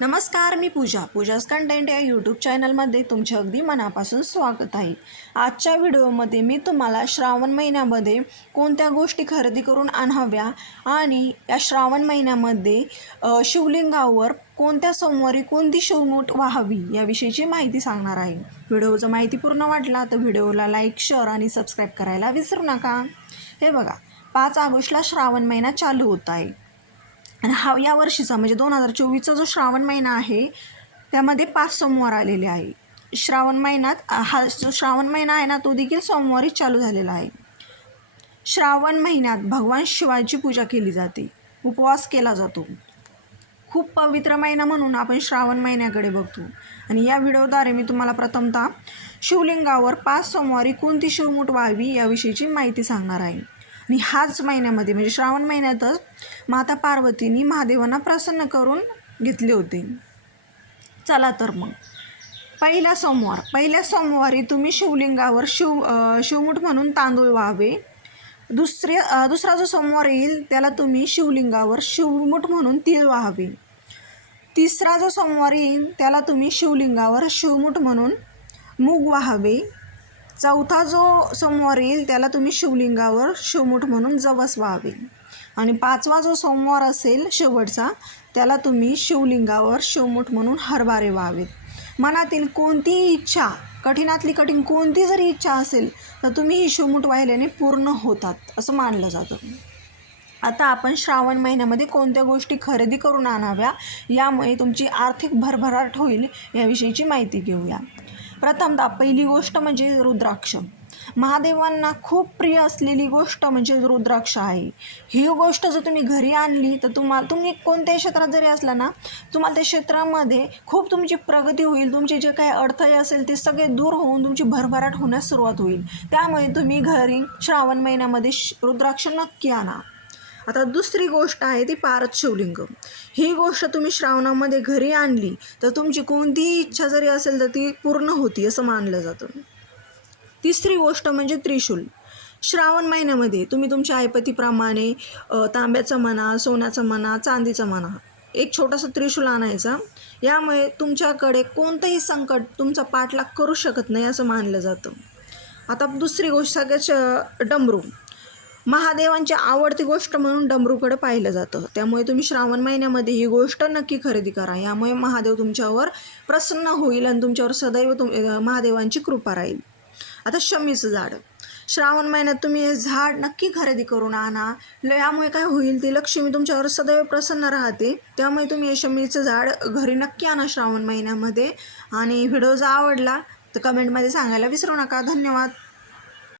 नमस्कार, मी पूजाज कंटेंट या यूट्यूब चॅनलमध्ये तुमचे अगदी मनापासून स्वागत आहे. आजच्या व्हिडिओमध्ये मी तुम्हाला श्रावण महिन्यामध्ये कोणत्या गोष्टी खरेदी करून आणाव्या आणि या श्रावण महिन्यामध्ये शिवलिंगावर कोणत्या सोमवारी कोणती शिवमूठ वाहावी याविषयीची माहिती सांगणार आहे. व्हिडिओ जर माहितीपूर्ण वाटला तर व्हिडिओला लाईक, शेअर आणि सबस्क्राईब करायला विसरू नका. हे बघा, 5 ऑगस्टला श्रावण महिना चालू होत आहे आणि या वर्षीचा म्हणजे 2024चा जो श्रावण महिना आहे त्यामध्ये 5 सोमवार आलेले आहे. श्रावण महिन्यात हा जो श्रावण महिना आहे ना तो देखील सोमवारी चालू झालेला आहे. श्रावण महिन्यात भगवान शिवाची पूजा केली जाते, उपवास केला जातो. खूप पवित्र महिना म्हणून आपण श्रावण महिन्याकडे बघतो आणि या व्हिडिओद्वारे मी तुम्हाला प्रथमतः शिवलिंगावर 5 सोमवारी कोणती शिवमूठ व्हावी याविषयीची माहिती सांगणार आहे. आणि हाच महिन्यामध्ये म्हणजे श्रावण महिन्यातच माता पार्वतींनी महादेवांना प्रसन्न करून घेतले होते. चला तर मग पहिल्या सोमवारी तुम्ही शिवलिंगावर शिवमूठ म्हणून तांदूळ व्हावे. दुसरा जो सोमवार येईल त्याला तुम्ही शिवलिंगावर शिवमूठ म्हणून तीळ व्हावे. तिसरा जो सोमवार येईल त्याला तुम्ही शिवलिंगावर शिवमूठ म्हणून मूग व्हावे. चौथा जो सोमवार येईल त्याला तुम्ही शिवलिंगावर शिवमूठ म्हणून जवस व्हावे. आणि 5वा जो सोमवार असेल शेवटचा त्याला तुम्ही शिवलिंगावर शिवमूठ म्हणून हरभरे व्हावेत. मनातील कोणतीही इच्छा, कठीणातली कठीण कोणती जरी इच्छा असेल तर तुम्ही ही शिवमूठ वाहिल्याने पूर्ण होतात असं मानलं जातं. आता आपण श्रावण महिन्यामध्ये कोणत्या गोष्टी खरेदी करून आणाव्या यामुळे तुमची आर्थिक भरभराट होईल याविषयीची माहिती घेऊया. प्रथमतः पहिली गोष्ट म्हणजे रुद्राक्ष. महादेवांना खूप प्रिय असलेली गोष्ट म्हणजे रुद्राक्ष आहे. ही गोष्ट जर तुम्ही घरी आणली तर तुम्ही कोणत्याही क्षेत्रात जरी असला ना तुम्हाला त्या क्षेत्रामध्ये खूप तुमची प्रगती होईल. तुमचे जे काही अडथळे असेल ते सगळे दूर होऊन तुमची भरभराट होण्यास सुरुवात होईल. त्यामुळे तुम्ही घरी श्रावण महिन्यामध्ये रुद्राक्ष नक्की आणा. आता दुसरी गोष्ट आहे ती पारद शिवलिंग. ही गोष्ट तुम्ही श्रावणामध्ये घरी आणली तर तुमची कोणतीही इच्छा जरी असेल तर ती पूर्ण होती असं मानलं जातं. तिसरी गोष्ट म्हणजे त्रिशूल. श्रावण महिन्यामध्ये तुम्ही तुमच्या ऐपतीप्रमाणे तांब्याचं म्हणा, सोन्याचं म्हणा, चांदीचं म्हणा एक छोटासा त्रिशूल आणायचा. यामुळे तुमच्याकडे कोणतंही संकट तुमचा पाठलाग करू शकत नाही असं मानलं जातं. आता दुसरी गोष्ट सगळ्यात डमरू. महादेवांची आवडती गोष्ट म्हणून डमरूकडे पाहिलं जातं. त्यामुळे तुम्ही श्रावण महिन्यामध्ये ही गोष्ट नक्की खरेदी करा. यामुळे महादेव तुमच्यावर प्रसन्न होईल आणि तुमच्यावर सदैव महादेवांची कृपा राहील. आता शमीचं झाड. श्रावण महिन्यात तुम्ही हे झाड नक्की खरेदी करून आणा. यामुळे काय होईल, ती लक्ष्मी तुमच्यावर सदैव प्रसन्न राहते. त्यामुळे तुम्ही हे शमीचं झाड घरी नक्की आणा श्रावण महिन्यामध्ये. आणि व्हिडिओ जर आवडला तर कमेंटमध्ये सांगायला विसरू नका. धन्यवाद.